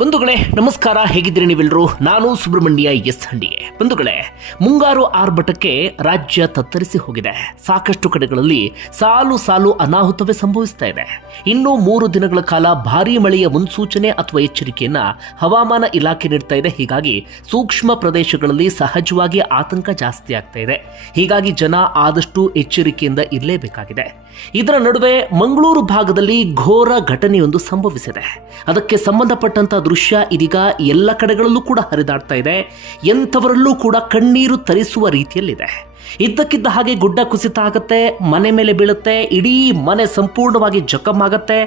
ಬಂಧುಗಳೇ, ನಮಸ್ಕಾರ. ಹೇಗಿದ್ದೀರಿ ನೀವೆಲ್ಲರೂ ನಾನು ಸುಬ್ರಹ್ಮಣ್ಯ ಎಸ್ ಹಂಡಿಗೆ. ಬಂಧುಗಳೇ, ಮುಂಗಾರು ಆರ್ಭಟಕ್ಕೆ ರಾಜ್ಯ ತತ್ತರಿಸಿ ಹೋಗಿದೆ. ಸಾಕಷ್ಟು ಕಡೆಗಳಲ್ಲಿ ಸಾಲು ಸಾಲು ಅನಾಹುತವೇ ಸಂಭವಿಸ್ತಾ ಇದೆ. ಇನ್ನು ಮೂರು ದಿನಗಳ ಕಾಲ ಭಾರೀ ಮಳೆಯ ಮುನ್ಸೂಚನೆ ಅಥವಾ ಎಚ್ಚರಿಕೆಯನ್ನ ಹವಾಮಾನ ಇಲಾಖೆ ನೀಡ್ತಾ ಇದೆ. ಹೀಗಾಗಿ ಸೂಕ್ಷ್ಮ ಪ್ರದೇಶಗಳಲ್ಲಿ ಸಹಜವಾಗಿ ಆತಂಕ ಜಾಸ್ತಿ ಆಗ್ತಾ ಇದೆ. ಹೀಗಾಗಿ ಜನ ಆದಷ್ಟು ಎಚ್ಚರಿಕೆಯಿಂದ ಇರಲೇಬೇಕಾಗಿದೆ. ಇದರ ನಡುವೆ ಮಂಗಳೂರು ಭಾಗದಲ್ಲಿ ಘೋರ ಘಟನೆಯೊಂದು ಸಂಭವಿಸಿದೆ. ಅದಕ್ಕೆ ಸಂಬಂಧಪಟ್ಟಂತ ದೃಶ್ಯ ಇದೀಗ ಎಲ್ಲ ಕಡೆಗಳಲ್ಲೂ ಕೂಡ ಹರಿದಾಡ್ತಾ ಇದೆ. ಎಂಥವರಲ್ಲೂ ಕೂಡ ಕಣ್ಣೀರು ತರಿಸುವ ರೀತಿಯಲ್ಲಿದೆ. ಇದ್ದಕ್ಕಿದ್ದ ಹಾಗೆ ಗುಡ್ಡ ಕುಸಿತ ಆಗುತ್ತೆ ಮನೆ ಮೇಲೆ ಬೀಳುತ್ತೆ, ಇಡೀ ಮನೆ ಸಂಪೂರ್ಣವಾಗಿ ಜಖಮ್ ಆಗುತ್ತೆ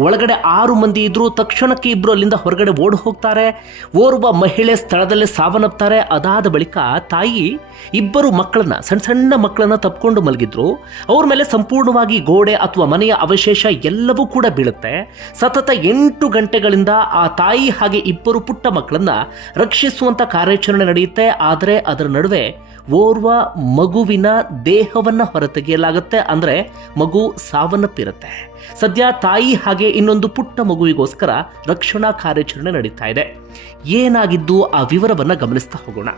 ಒಳಗಡೆ ಆರು ಮಂದಿ ಇದ್ರು ತಕ್ಷಣಕ್ಕೆ ಇಬ್ರು ಅಲ್ಲಿಂದ ಹೊರಗಡೆ ಓಡಿ ಹೋಗ್ತಾರೆ. ಓರ್ವ ಮಹಿಳೆ ಸ್ಥಳದಲ್ಲೇ ಸಾವನ್ನಪ್ತಾರೆ. ಅದಾದ ಬಳಿಕ ತಾಯಿ ಇಬ್ಬರು ಮಕ್ಕಳನ್ನ ಸಣ್ಣ ಸಣ್ಣ ಮಕ್ಕಳನ್ನ ತಪ್ಕೊಂಡು ಮಲಗಿದ್ರು. ಅವ್ರ ಮೇಲೆ ಸಂಪೂರ್ಣವಾಗಿ ಗೋಡೆ ಅಥವಾ ಮನೆಯ ಅವಶೇಷ ಎಲ್ಲವೂ ಕೂಡ ಬೀಳುತ್ತೆ. ಸತತ ಎಂಟು ಗಂಟೆಗಳಿಂದ ಆ ತಾಯಿ ಹಾಗೆ ಇಬ್ಬರು ಪುಟ್ಟ ಮಕ್ಕಳನ್ನ ರಕ್ಷಿಸುವಂತ ಕಾರ್ಯಾಚರಣೆ ನಡೆಯುತ್ತೆ. ಆದರೆ ಅದರ ನಡುವೆ ಓರ್ವ ಮಗುವಿನ ದೇಹವನ್ನ ಹೊರತೆಗೆಯಲಾಗುತ್ತೆ ಅಂದ್ರೆ ಮಗು ಸಾವನ್ನಪ್ಪಿರುತ್ತೆ. ಸದ್ಯ ತಾಯಿ ಹಾಗೆ ಇನ್ನೊಂದು ಪುಟ್ಟ ಮಗುವಿಗೋಸ್ಕರ ರಕ್ಷಣಾ ಕಾರ್ಯಾಚರಣೆ ನಡೀತಾ ಇದೆ. ಏನಾಗಿದ್ದು ಆ ವಿವರವನ್ನ ಗಮನಿಸ್ತಾ ಹೋಗೋಣ.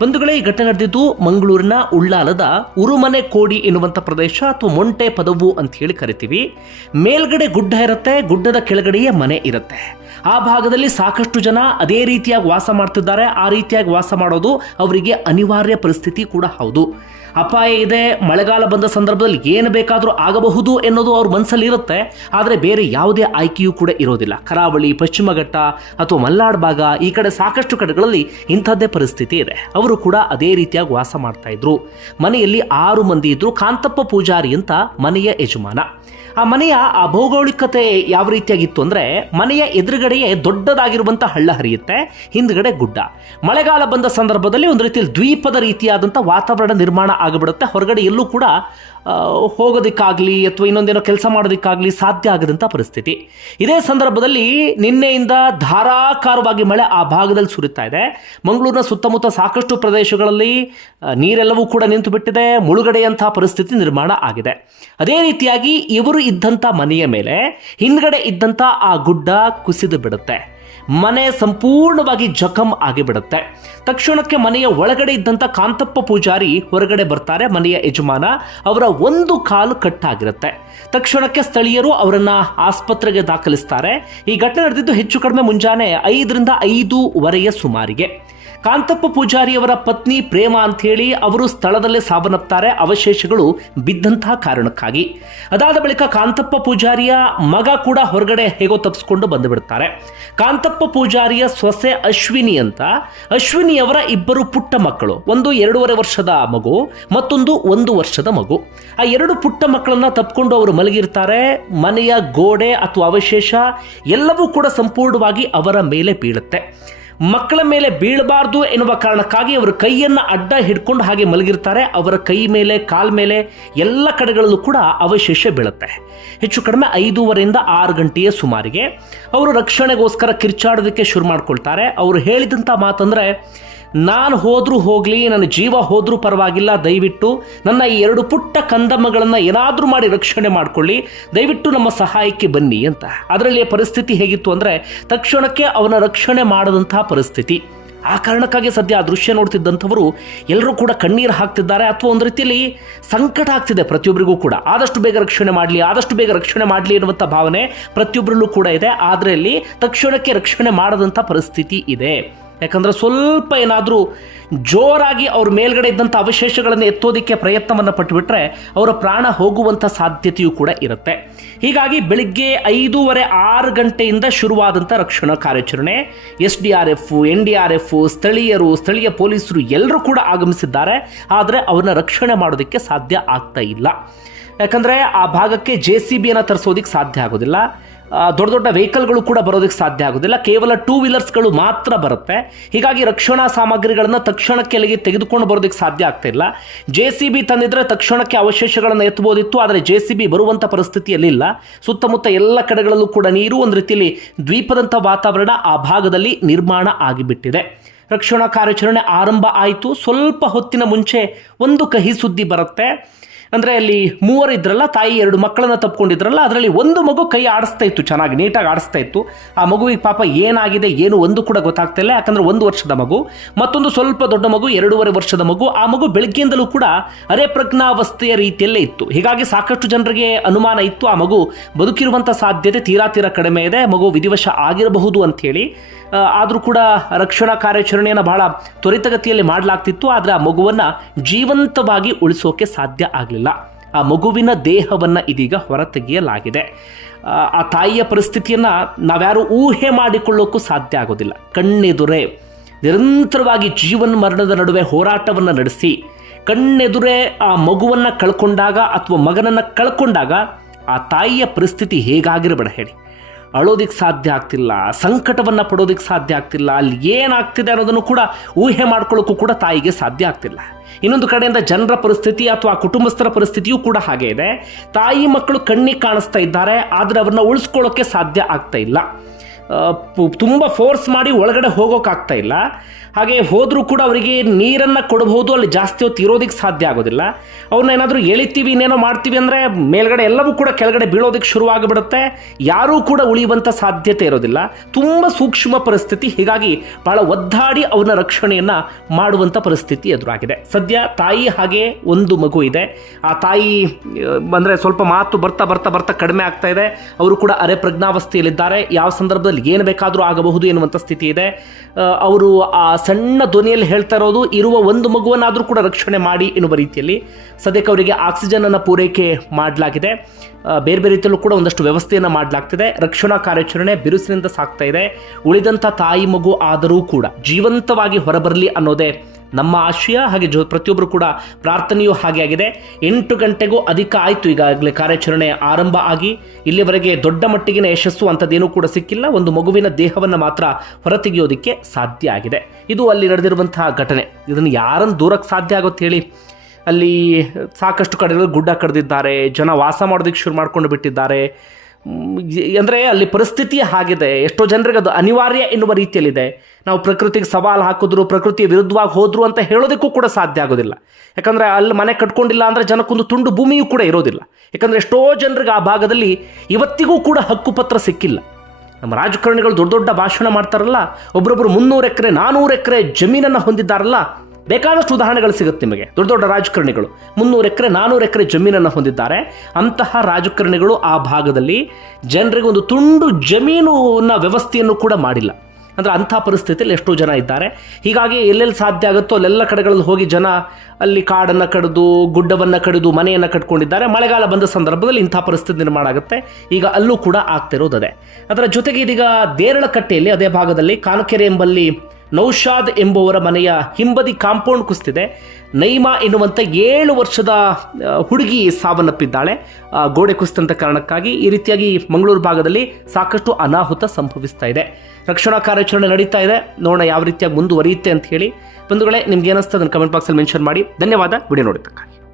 ಬಂಧುಗಳೇ, ಈ ಘಟನೆ ನಡೆದಿದ್ದು ಮಂಗಳೂರಿನ ಉಳ್ಳಾಲದ ಉರುಮನೆ ಕೋಡಿ ಎನ್ನುವಂಥ ಪ್ರದೇಶ ಅಥವಾ ಮೊಂಟೆ ಪದವು ಅಂತ ಹೇಳಿ ಕರಿತೀವಿ. ಮೇಲ್ಗಡೆ ಗುಡ್ಡ ಇರುತ್ತೆ, ಗುಡ್ಡದ ಕೆಳಗಡೆಯೇ ಮನೆ ಇರುತ್ತೆ. ಆ ಭಾಗದಲ್ಲಿ ಸಾಕಷ್ಟು ಜನ ಅದೇ ರೀತಿಯಾಗಿ ವಾಸ ಮಾಡ್ತಿದ್ದಾರೆ. ಆ ರೀತಿಯಾಗಿ ವಾಸ ಮಾಡೋದು ಅವರಿಗೆ ಅನಿವಾರ್ಯ ಪರಿಸ್ಥಿತಿ ಕೂಡ ಹೌದು. ಅಪಾಯ ಇದೆ. ಮಳೆಗಾಲ ಬಂದ ಸಂದರ್ಭದಲ್ಲಿ ಏನು ಬೇಕಾದರೂ ಆಗಬಹುದು ಎನ್ನೋದು ಅವ್ರ ಮನಸ್ಸಲ್ಲಿ ಇರುತ್ತೆ. ಆದರೆ ಬೇರೆ ಯಾವುದೇ ಆಯ್ಕೆಯೂ ಕೂಡ ಇರೋದಿಲ್ಲ. ಕರಾವಳಿ, ಪಶ್ಚಿಮ ಘಟ್ಟ ಅಥವಾ ಮಲ್ನಾಡ್ ಭಾಗ ಈ ಕಡೆ ಸಾಕಷ್ಟು ಕಡೆಗಳಲ್ಲಿ ಇಂಥದ್ದೇ ಪರಿಸ್ಥಿತಿ ಇದೆ. ಅವರು ಕೂಡ ಅದೇ ರೀತಿಯಾಗಿ ವಾಸ ಮಾಡ್ತಾ ಇದ್ರು. ಮನೆಯಲ್ಲಿ ಆರು ಮಂದಿ ಇದ್ರು. ಕಾಂತಪ್ಪ ಪೂಜಾರಿ ಅಂತ ಮನೆಯ ಯಜಮಾನ. ಆ ಮನೆಯ ಆ ಭೌಗೋಳಿಕತೆ ಯಾವ ರೀತಿಯಾಗಿತ್ತು ಅಂದ್ರೆ ಮನೆಯ ಎದುರುಗಡೆಯೇ ದೊಡ್ಡದಾಗಿರುವಂತ ಹಳ್ಳ ಹರಿಯುತ್ತೆ, ಹಿಂದ್ಗಡೆ ಗುಡ್ಡ. ಮಳೆಗಾಲ ಬಂದ ಸಂದರ್ಭದಲ್ಲಿ ಒಂದು ರೀತಿಯಲ್ಲಿ ದ್ವೀಪದ ರೀತಿಯಾದಂಥ ವಾತಾವರಣ ನಿರ್ಮಾಣ ಆಗಿಬಿಡುತ್ತೆ. ಹೊರಗಡೆ ಎಲ್ಲೂ ಕೂಡ ಹೋಗೋದಕ್ಕಾಗ್ಲಿ ಅಥವಾ ಇನ್ನೊಂದೇನೋ ಕೆಲಸ ಮಾಡೋದಕ್ಕಾಗಲಿ ಸಾಧ್ಯ ಆಗದಂಥ ಪರಿಸ್ಥಿತಿ. ಇದೇ ಸಂದರ್ಭದಲ್ಲಿ ನಿನ್ನೆಯಿಂದ ಧಾರಾಕಾರವಾಗಿ ಮಳೆ ಆ ಭಾಗದಲ್ಲಿ ಸುರಿತಾ ಇದೆ. ಮಂಗಳೂರಿನ ಸುತ್ತಮುತ್ತ ಸಾಕಷ್ಟು ಪ್ರದೇಶಗಳಲ್ಲಿ ನೀರೆಲ್ಲವೂ ಕೂಡ ನಿಂತು ಬಿಟ್ಟಿದೆ ಮುಳುಗಡೆಯಂತಹ ಪರಿಸ್ಥಿತಿ ನಿರ್ಮಾಣ ಆಗಿದೆ. ಅದೇ ರೀತಿಯಾಗಿ ಇವರು ಇದ್ದಂಥ ಮನೆಯ ಮೇಲೆ, ಹಿಂದ್ಗಡೆ ಇದ್ದಂಥ ಆ ಗುಡ್ಡ ಕುಸಿದು ಬಿಡುತ್ತೆ. ಮನೆ ಸಂಪೂರ್ಣವಾಗಿ ಜಖಮ್ ಆಗಿಬಿಡುತ್ತೆ. ತಕ್ಷಣಕ್ಕೆ ಮನೆಯ ಒಳಗಡೆ ಇದ್ದಂಥ ಕಾಂತಪ್ಪ ಪೂಜಾರಿ ಹೊರಗಡೆ ಬರ್ತಾರೆ. ಮನೆಯ ಯಜಮಾನ ಅವರ ಒಂದು ಕಾಲು ಕಟ್ಟಾಗಿರುತ್ತೆ. ತಕ್ಷಣಕ್ಕೆ ಸ್ಥಳೀಯರು ಅವರನ್ನ ಆಸ್ಪತ್ರೆಗೆ ದಾಖಲಿಸ್ತಾರೆ. ಈ ಘಟನೆ ನಡೆದಿದ್ದು ಹೆಚ್ಚು ಕಡಿಮೆ ಮುಂಜಾನೆ ಐದರಿಂದ ಐದೂವರೆಯ ಸುಮಾರಿಗೆ. ಕಾಂತಪ್ಪ ಪೂಜಾರಿಯವರ ಪತ್ನಿ ಪ್ರೇಮ ಅಂತ ಹೇಳಿ ಅವರು ಸ್ಥಳದಲ್ಲೇ ಸಾವನ್ನಪ್ತಾರೆ ಅವಶೇಷಗಳು ಬಿದ್ದಂತಹ ಕಾರಣಕ್ಕಾಗಿ. ಅದಾದ ಬಳಿಕ ಕಾಂತಪ್ಪ ಪೂಜಾರಿಯ ಮಗ ಕೂಡ ಹೊರಗಡೆ ಹೇಗೋ ತಪ್ಪಿಸ್ಕೊಂಡು ಬಂದು ಬಿಡ್ತಾರೆ ಕಾಂತಪ್ಪ ಪೂಜಾರಿಯ ಸೊಸೆ ಅಶ್ವಿನಿ ಅಂತ. ಅಶ್ವಿನಿಯವರ ಇಬ್ಬರು ಪುಟ್ಟ ಮಕ್ಕಳು. ಒಂದು ಎರಡೂವರೆ ವರ್ಷದ ಮಗು, ಮತ್ತೊಂದು ಒಂದು ವರ್ಷದ ಮಗು. ಆ ಎರಡು ಪುಟ್ಟ ಮಕ್ಕಳನ್ನ ತಪ್ಪಿಕೊಂಡು ಅವರು ಮಲಗಿರ್ತಾರೆ. ಮನೆಯ ಗೋಡೆ ಅಥವಾ ಅವಶೇಷ ಎಲ್ಲವೂ ಕೂಡ ಸಂಪೂರ್ಣವಾಗಿ ಅವರ ಮೇಲೆ ಬೀಳುತ್ತೆ. ಮಕ್ಕಳ ಮೇಲೆ ಬೀಳಬಾರ್ದು ಎನ್ನುವ ಕಾರಣಕ್ಕಾಗಿ ಅವರು ಕೈಯನ್ನು ಅಡ್ಡ ಹಿಡ್ಕೊಂಡು ಹಾಗೆ ಮಲಗಿರ್ತಾರೆ. ಅವರ ಕೈ ಮೇಲೆ, ಕಾಲ್ ಮೇಲೆ ಎಲ್ಲ ಕಡೆಗಳಲ್ಲೂ ಕೂಡ ಅವಶೇಷ ಬೀಳುತ್ತೆ. ಹೆಚ್ಚು ಕಡಿಮೆ ಐದೂವರೆಯಿಂದ ಆರು ಗಂಟೆಯ ಸುಮಾರಿಗೆ. ಅವರು ರಕ್ಷಣೆಗೋಸ್ಕರ ಕಿರ್ಚಾಡೋದಕ್ಕೆ ಶುರು ಮಾಡ್ಕೊಳ್ತಾರೆ. ಅವರು ಹೇಳಿದಂಥ ಮಾತಂದ್ರೆ ನಾನು ಹೋದರೂ ಹೋಗಲಿ, ನನ್ನ ಜೀವ ಹೋದರೂ ಪರವಾಗಿಲ್ಲ. ದಯವಿಟ್ಟು ನನ್ನ ಈ ಎರಡು ಪುಟ್ಟ ಕಂದಮ್ಮಗಳನ್ನು ಏನಾದರೂ ಮಾಡಿ ರಕ್ಷಣೆ ಮಾಡಿಕೊಳ್ಳಿ. ದಯವಿಟ್ಟು ನಮ್ಮ ಸಹಾಯಕ್ಕೆ ಬನ್ನಿ ಅಂತ. ಅದರಲ್ಲಿ ಪರಿಸ್ಥಿತಿ ಹೇಗಿತ್ತು ಅಂದರೆ ತಕ್ಷಣಕ್ಕೆ ಅವನ ರಕ್ಷಣೆ ಮಾಡದಂತಹ ಪರಿಸ್ಥಿತಿ. ಆ ಕಾರಣಕ್ಕಾಗಿ ಸದ್ಯ ಆ ದೃಶ್ಯ ನೋಡ್ತಿದ್ದಂಥವರು ಎಲ್ಲರೂ ಕೂಡ ಕಣ್ಣೀರು ಹಾಕ್ತಿದ್ದಾರೆ. ಅಥವಾ ಒಂದು ರೀತಿಯಲ್ಲಿ ಸಂಕಟ ಆಗ್ತಿದೆ ಪ್ರತಿಯೊಬ್ಬರಿಗೂ ಕೂಡ. ಆದಷ್ಟು ಬೇಗ ರಕ್ಷಣೆ ಮಾಡಲಿ, ಆದಷ್ಟು ಬೇಗ ರಕ್ಷಣೆ ಮಾಡಲಿ ಎನ್ನುವಂಥ ಭಾವನೆ ಪ್ರತಿಯೊಬ್ಬರಲ್ಲೂ ಕೂಡ ಇದೆ. ಆದರೆ ಅಲ್ಲಿ ತಕ್ಷಣಕ್ಕೆ ರಕ್ಷಣೆ ಮಾಡದಂಥ ಪರಿಸ್ಥಿತಿ ಇದೆ. ಯಾಕಂದ್ರೆ ಸ್ವಲ್ಪ ಏನಾದರೂ ಜೋರಾಗಿ ಅವ್ರ ಮೇಲ್ಗಡೆ ಇದ್ದಂಥ ಅವಶೇಷಗಳನ್ನು ಎತ್ತೋದಕ್ಕೆ ಪ್ರಯತ್ನವನ್ನು ಪಟ್ಟುಬಿಟ್ರೆ ಅವರ ಪ್ರಾಣ ಹೋಗುವಂಥ ಸಾಧ್ಯತೆಯೂ ಕೂಡ ಇರುತ್ತೆ. ಹೀಗಾಗಿ ಬೆಳಿಗ್ಗೆ ಐದೂವರೆ ಆರು ಗಂಟೆಯಿಂದ ಶುರುವಾದಂಥ ರಕ್ಷಣಾ ಕಾರ್ಯಾಚರಣೆ. S D R F, N D R F, ಸ್ಥಳೀಯರು, ಸ್ಥಳೀಯ ಪೊಲೀಸರು ಎಲ್ಲರೂ ಕೂಡ ಆಗಮಿಸಿದ್ದಾರೆ. ಆದರೆ ಅವರನ್ನ ರಕ್ಷಣೆ ಮಾಡೋದಕ್ಕೆ ಸಾಧ್ಯ ಆಗ್ತಾ ಇಲ್ಲ. ಯಾಕಂದರೆ ಆ ಭಾಗಕ್ಕೆ ಜೆ ಸಿ ಬಿಯನ್ನು ತರಿಸೋದಕ್ಕೆ ಸಾಧ್ಯ ಆಗೋದಿಲ್ಲ. ದೊಡ್ಡ ದೊಡ್ಡ ವೆಹಿಕಲ್ಗಳು ಕೂಡ ಬರೋದಕ್ಕೆ ಸಾಧ್ಯ ಆಗೋದಿಲ್ಲ. ಕೇವಲ ಟೂ ವೀಲರ್ಸ್ಗಳು ಮಾತ್ರ ಬರುತ್ತೆ. ಹೀಗಾಗಿ ರಕ್ಷಣಾ ಸಾಮಗ್ರಿಗಳನ್ನು ತಕ್ಷಣಕ್ಕೆ ಅಲ್ಲಿಗೆ ತೆಗೆದುಕೊಂಡು ಬರೋದಕ್ಕೆ ಸಾಧ್ಯ ಆಗ್ತಾ ಇಲ್ಲ. ಜೆ ಸಿ ಬಿ ತಂದಿದ್ರೆ ತಕ್ಷಣಕ್ಕೆ ಅವಶೇಷಗಳನ್ನು ಎತ್ತಬೋದಿತ್ತು ಆದರೆ ಜೆ ಸಿ ಬಿ ಬರುವಂಥ ಪರಿಸ್ಥಿತಿಯಲ್ಲಿಲ್ಲ ಸುತ್ತಮುತ್ತ ಎಲ್ಲ ಕಡೆಗಳಲ್ಲೂ ಕೂಡ ನೀರು ಒಂದು ರೀತಿಯಲ್ಲಿ ದ್ವೀಪದಂಥ ವಾತಾವರಣ ಆ ಭಾಗದಲ್ಲಿ ನಿರ್ಮಾಣ ಆಗಿಬಿಟ್ಟಿದೆ. ರಕ್ಷಣಾ ಕಾರ್ಯಾಚರಣೆ ಆರಂಭ ಆಯಿತು. ಸ್ವಲ್ಪ ಹೊತ್ತಿನ ಮುಂಚೆ ಒಂದು ಕಹಿ ಸುದ್ದಿ ಬರುತ್ತೆ. ಅಂದರೆ ಅಲ್ಲಿ ಮೂವರು ಇದ್ರಲ್ಲ, ತಾಯಿ ಎರಡು ಮಕ್ಕಳನ್ನ ತಪ್ಕೊಂಡಿದ್ರಲ್ಲ, ಅದರಲ್ಲಿ ಒಂದು ಮಗು ಕೈ ಆಡಿಸ್ತಾ ಇತ್ತು, ಚೆನ್ನಾಗಿ ನೀಟಾಗಿ ಆಡಿಸ್ತಾ ಇತ್ತು. ಆ ಮಗುವಿಗೆ ಪಾಪ ಏನಾಗಿದೆ, ಏನು ಒಂದು ಕೂಡ ಗೊತ್ತಾಗ್ತಾ ಇಲ್ಲ, ಯಾಕಂದರೆ ಒಂದು ವರ್ಷದ ಮಗು, ಮತ್ತೊಂದು ಸ್ವಲ್ಪ ದೊಡ್ಡ ಮಗು, ಎರಡೂವರೆ ವರ್ಷದ ಮಗು, ಆ ಮಗು ಬೆಳಗ್ಗೆಯಿಂದಲೂ ಕೂಡ ಅರೆ ಪ್ರಜ್ಞಾವಸ್ಥೆಯ ರೀತಿಯಲ್ಲೇ ಇತ್ತು. ಹೀಗಾಗಿ ಸಾಕಷ್ಟು ಜನರಿಗೆ ಅನುಮಾನ ಇತ್ತು, ಆ ಮಗು ಬದುಕಿರುವಂಥ ಸಾಧ್ಯತೆ ತೀರಾ ತೀರಾ ಕಡಿಮೆ ಇದೆ, ಮಗು ವಿಧಿವಶ ಆಗಿರಬಹುದು ಅಂಥೇಳಿ ಆದರೂ ಕೂಡ ರಕ್ಷಣಾ ಕಾರ್ಯಾಚರಣೆಯನ್ನು ಬಹಳ ತ್ವರಿತಗತಿಯಲ್ಲಿ ಮಾಡಲಾಗ್ತಿತ್ತು, ಆದರೆ ಆ ಮಗುವನ್ನು ಜೀವಂತವಾಗಿ ಉಳಿಸೋಕೆ ಸಾಧ್ಯ ಆಗಲಿಲ್ಲ. ಆ ಮಗುವಿನ ದೇಹವನ್ನು ಇದೀಗ ಹೊರತೆಗೆಯಲಾಗಿದೆ. ಆ ತಾಯಿಯ ಪರಿಸ್ಥಿತಿಯನ್ನು ನಾವ್ಯಾರು ಊಹೆ ಮಾಡಿಕೊಳ್ಳೋಕ್ಕೂ ಸಾಧ್ಯ ಆಗೋದಿಲ್ಲ. ಕಣ್ಣೆದುರೇ ನಿರಂತರವಾಗಿ ಜೀವನ ಮರಣದ ನಡುವೆ ಹೋರಾಟವನ್ನು ನಡೆಸಿ, ಕಣ್ಣೆದುರೇ ಆ ಮಗುವನ್ನು ಕಳ್ಕೊಂಡಾಗ ಅಥವಾ ಮಗನನ್ನು ಕಳ್ಕೊಂಡಾಗ ಆ ತಾಯಿಯ ಪರಿಸ್ಥಿತಿ ಹೇಗಾಗಿರಬೇಡ ಹೇಳಿ. ಅಳೋದಿಕ್ಕೆ ಸಾಧ್ಯ ಆಗ್ತಿಲ್ಲ, ಸಂಕಟವನ್ನು ಪಡೋದಿಕ್ಕೆ ಸಾಧ್ಯ ಆಗ್ತಿಲ್ಲ, ಅಲ್ಲಿ ಏನಾಗ್ತಿದೆ ಅನ್ನೋದನ್ನು ಕೂಡ ಊಹೆ ಮಾಡ್ಕೊಳ್ಳೋಕ್ಕೂ ಕೂಡ ತಾಯಿಗೆ ಸಾಧ್ಯ ಆಗ್ತಿಲ್ಲ. ಇನ್ನೊಂದು ಕಡೆಯಿಂದ ಜನರ ಪರಿಸ್ಥಿತಿ ಅಥವಾ ಕುಟುಂಬಸ್ಥರ ಪರಿಸ್ಥಿತಿಯೂ ಕೂಡ ಹಾಗೆ ಇದೆ. ತಾಯಿ ಮಕ್ಕಳು ಕಣ್ಣಿಗೆ ಕಾಣಿಸ್ತಾ ಇದ್ದಾರೆ, ಆದರೆ ಅವ್ರನ್ನ ಉಳಿಸ್ಕೊಳ್ಳೋಕ್ಕೆ ಸಾಧ್ಯ ಆಗ್ತಾ ಇಲ್ಲ. ತುಂಬ ಫೋರ್ಸ್ ಮಾಡಿ ಒಳಗಡೆ ಹೋಗೋಕ್ಕಾಗ್ತಾ ಇಲ್ಲ. ಹಾಗೆ ಹೋದರೂ ಕೂಡ ಅವರಿಗೆ ನೀರನ್ನು ಕೊಡಬಹುದು, ಅಲ್ಲಿ ಜಾಸ್ತಿ ಹೊತ್ತು ಇರೋದಕ್ಕೆ ಸಾಧ್ಯ ಆಗೋದಿಲ್ಲ. ಅವ್ರನ್ನ ಏನಾದರೂ ಎಳಿತೀವಿ, ಇನ್ನೇನೋ ಮಾಡ್ತೀವಿ ಅಂದರೆ ಮೇಲ್ಗಡೆ ಎಲ್ಲವೂ ಕೂಡ ಕೆಳಗಡೆ ಬೀಳೋದಕ್ಕೆ ಶುರುವಾಗಿಬಿಡುತ್ತೆ. ಯಾರೂ ಕೂಡ ಉಳಿಯುವಂಥ ಸಾಧ್ಯತೆ ಇರೋದಿಲ್ಲ. ತುಂಬ ಸೂಕ್ಷ್ಮ ಪರಿಸ್ಥಿತಿ, ಹೀಗಾಗಿ ಬಹಳ ಒದ್ದಾಡಿ ಅವನ ರಕ್ಷಣೆಯನ್ನು ಮಾಡುವಂಥ ಪರಿಸ್ಥಿತಿ ಎದುರಾಗಿದೆ. ಸದ್ಯ ತಾಯಿ ಹಾಗೆ ಒಂದು ಮಗು ಇದೆ. ಆ ತಾಯಿ ಅಂದರೆ ಸ್ವಲ್ಪ ಮಾತು ಬರ್ತಾ ಬರ್ತಾ ಬರ್ತಾ ಕಡಿಮೆ ಆಗ್ತಾ ಇದೆ. ಅವರು ಕೂಡ ಅರೆ ಪ್ರಜ್ಞಾವಸ್ಥೆಯಲ್ಲಿದ್ದಾರೆ. ಯಾವ ಸಂದರ್ಭದಲ್ಲಿ ಏನು ಬೇಕಾದರೂ ಆಗಬಹುದು ಎನ್ನುವಂಥ ಸ್ಥಿತಿ ಇದೆ. ಅವರು ಆ ಸಣ್ಣ ಧ್ವನಿಯಲ್ಲಿ ಹೇಳ್ತಾ ಇರೋದು, ಇರುವ ಒಂದು ಮಗುವನ್ನಾದರೂ ಕೂಡ ರಕ್ಷಣೆ ಮಾಡಿ ಎನ್ನುವ ರೀತಿಯಲ್ಲಿ ಸದ್ಯಕ್ಕೆ ಅವರಿಗೆ ಆಕ್ಸಿಜನನ್ನು ಪೂರೈಕೆ ಮಾಡಲಾಗಿದೆ. ಬೇರೆ ಬೇರೆ ರೀತಿಯಲ್ಲೂ ಕೂಡ ಒಂದಷ್ಟು ವ್ಯವಸ್ಥೆಯನ್ನು ಮಾಡಲಾಗ್ತಿದೆ. ರಕ್ಷಣಾ ಕಾರ್ಯಾಚರಣೆ ಬಿರುಸಿನಿಂದ ಸಾಕ್ತಾ ಇದೆ. ಉಳಿದಂಥ ತಾಯಿ ಮಗು ಆದರೂ ಕೂಡ ಜೀವಂತವಾಗಿ ಹೊರಬರಲಿ ಅನ್ನೋದೇ ನಮ್ಮ ಆಶಯ ಹಾಗೆ ಜೊ ಪ್ರತಿಯೊಬ್ಬರು ಕೂಡ ಪ್ರಾರ್ಥನೆಯೂ ಹಾಗೆ ಆಗಿದೆ. ಎಂಟು ಗಂಟೆಗೂ ಅಧಿಕ ಆಯಿತು ಈಗಾಗಲೇ ಕಾರ್ಯಾಚರಣೆ ಆರಂಭ ಆಗಿ. ಇಲ್ಲಿವರೆಗೆ ದೊಡ್ಡ ಮಟ್ಟಿಗಿನ ಯಶಸ್ಸು ಅಂಥದ್ದೇನೂ ಕೂಡ ಸಿಕ್ಕಿಲ್ಲ. ಒಂದು ಮಗುವಿನ ದೇಹವನ್ನು ಮಾತ್ರ ಹೊರತೆಗೆಯೋದಕ್ಕೆ ಸಾಧ್ಯ ಆಗಿದೆ. ಇದು ಅಲ್ಲಿ ನಡೆದಿರುವಂತಹ ಘಟನೆ. ಇದನ್ನು ಯಾರನ್ನು ದೂರಕ್ಕೆ ಸಾಧ್ಯ ಆಗುತ್ತೆ ಹೇಳಿ? ಅಲ್ಲಿ ಸಾಕಷ್ಟು ಕಡೆಗಳು ಗುಡ್ಡ ಕಡ್ದಿದ್ದಾರೆ. ಜನ ವಾಸ ಮಾಡೋದಕ್ಕೆ ಶುರು ಮಾಡ್ಕೊಂಡು ಬಿಟ್ಟಿದ್ದಾರೆ. ಅಂದರೆ ಅಲ್ಲಿ ಪರಿಸ್ಥಿತಿ ಹಾಗಿದೆ. ಎಷ್ಟೋ ಜನರಿಗೆ ಅದು ಅನಿವಾರ್ಯ ಎನ್ನುವ ರೀತಿಯಲ್ಲಿದೆ. ನಾವು ಪ್ರಕೃತಿಗೆ ಸವಾಲು ಹಾಕಿದ್ರು, ಪ್ರಕೃತಿಯ ವಿರುದ್ಧವಾಗಿ ಹೋದ್ರು ಅಂತ ಹೇಳೋದಕ್ಕೂ ಕೂಡ ಸಾಧ್ಯ ಆಗೋದಿಲ್ಲ. ಯಾಕಂದರೆ ಅಲ್ಲಿ ಮನೆ ಕಟ್ಕೊಂಡಿಲ್ಲ ಅಂದರೆ ಜನಕ್ಕೊಂದು ತುಂಡು ಭೂಮಿಯೂ ಕೂಡ ಇರೋದಿಲ್ಲ. ಯಾಕಂದರೆ ಎಷ್ಟೋ ಜನರಿಗೆ ಆ ಭಾಗದಲ್ಲಿ ಇವತ್ತಿಗೂ ಕೂಡ ಹಕ್ಕುಪತ್ರ ಸಿಕ್ಕಿಲ್ಲ. ನಮ್ಮ ರಾಜಕಾರಣಿಗಳು ದೊಡ್ಡ ದೊಡ್ಡ ಭಾಷಣ ಮಾಡ್ತಾರಲ್ಲ ಒಬ್ಬರೊಬ್ಬರು ಮುನ್ನೂರು ಎಕರೆ ನಾನ್ನೂರು ಎಕರೆ ಜಮೀನನ್ನು ಹೊಂದಿದ್ದಾರಲ್ಲ ಬೇಕಾದಷ್ಟು ಉದಾಹರಣೆಗಳು ಸಿಗುತ್ತೆ ನಿಮಗೆ. ದೊಡ್ಡ ದೊಡ್ಡ ರಾಜಕಾರಣಿಗಳು. ಮುನ್ನೂರು ಎಕರೆ ನಾನ್ನೂರು ಎಕರೆ ಜಮೀನನ್ನು ಹೊಂದಿದ್ದಾರೆ. ಅಂತಹ ರಾಜಕಾರಣಿಗಳು ಆ ಭಾಗದಲ್ಲಿ ಜನರಿಗೆ ಒಂದು ತುಂಡು ಜಮೀನಿನ ವ್ಯವಸ್ಥೆಯನ್ನು ಕೂಡ ಮಾಡಿಲ್ಲ. ಅಂದರೆ ಅಂಥ ಪರಿಸ್ಥಿತಿಯಲ್ಲಿ ಎಷ್ಟೋ ಜನ ಇದ್ದಾರೆ. ಹೀಗಾಗಿ ಎಲ್ಲೆಲ್ಲಿ ಸಾಧ್ಯ ಆಗುತ್ತೋ ಅಲ್ಲೆಲ್ಲ ಕಡೆಗಳಲ್ಲಿ ಹೋಗಿ ಜನ ಅಲ್ಲಿ ಕಾಡನ್ನು ಕಡಿದು, ಗುಡ್ಡವನ್ನು ಕಡಿದು, ಮನೆಯನ್ನು ಕಟ್ಕೊಂಡಿದ್ದಾರೆ. ಮಳೆಗಾಲ ಬಂದ ಸಂದರ್ಭದಲ್ಲಿ ಇಂಥ ಪರಿಸ್ಥಿತಿ ನಿರ್ಮಾಣ ಆಗುತ್ತೆ. ಈಗ ಅಲ್ಲೂ ಕೂಡ ಆಗ್ತಿರೋದು ಅದೇ ಅದರ ಜೊತೆಗೆ ಇದೀಗ ದೇರಳಕಟ್ಟೆಯಲ್ಲಿ ಅದೇ ಭಾಗದಲ್ಲಿ ಕಾನಕೆರೆ ಎಂಬಲ್ಲಿ ನೌಶಾದ್ ಎಂಬುವರ ಮನೆಯ ಹಿಂಬದಿ ಕಾಂಪೌಂಡ್ ಕುಸ್ತಿದೆ. ನೈಮಾ ಎನ್ನುವಂಥ ಏಳು ವರ್ಷದ ಹುಡುಗಿ ಸಾವನ್ನಪ್ಪಿದ್ದಾಳೆ. ಗೋಡೆ ಕುಸಿದಂಥ ಕಾರಣಕ್ಕಾಗಿ ಈ ರೀತಿಯಾಗಿ ಮಂಗಳೂರು ಭಾಗದಲ್ಲಿ ಸಾಕಷ್ಟು ಅನಾಹುತ ಸಂಭವಿಸ್ತಾ ಇದೆ. ರಕ್ಷಣಾ ಕಾರ್ಯಾಚರಣೆ ನಡೀತಾ ಇದೆ. ನೋಡೋಣ ಯಾವ ರೀತಿಯಾಗಿ ಮುಂದುವರಿಯುತ್ತೆ ಅಂತ ಹೇಳಿ. ಬಂಧುಗಳೇ, ನಿಮ್ಗೆ ಏನಿಸ್ತದೆ ಅದನ್ನು ಕಮೆಂಟ್ ಬಾಕ್ಸಲ್ಲಿ ಮೆನ್ಷನ್ ಮಾಡಿ. ಧನ್ಯವಾದ. ವಿಡಿಯೋ ನೋಡಿದ್ದಕ್ಕಾಗಿ.